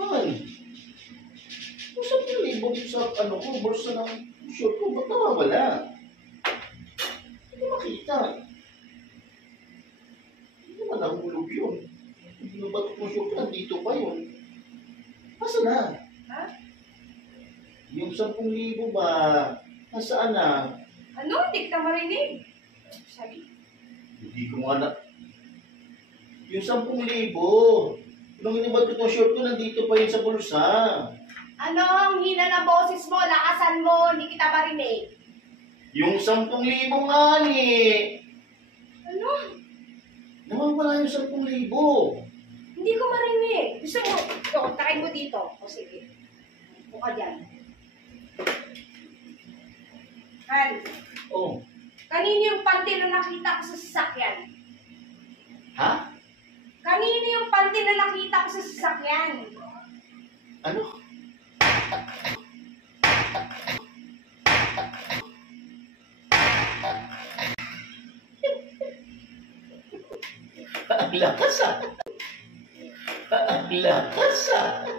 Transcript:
Mahal. Kung 10,000 sa ano ko, bulsa ng short ko, ba't nawawala? Hindi makita. Hindi naman nahulog yun. Hindi na ba't kung short ko, nandito pa yun. Asa na? Ha? Yung 10,000 ba? Nasaan na? Ano? Hindi kita marinig. Sabi. Hindi ko nga na... Yung 10,000. Nung inibad ko itong short ko, nandito pa yun sa bulsa. Ano ang hina ng boses mo? Lakasan mo, hindi kita marinig. Yung 10,000 nga ni. Ano? Nawawala yung 10,000. Hindi ko marinig. Gusto mo, kontakin mo dito. O sige. Buka dyan. Han, Oh. kanino yung panty na nakita ko sa sasakyan? Ha? Kanino yung panty na nakita ko sa sasakyan? Ano? Ang lakas ah. Ang lakas ah.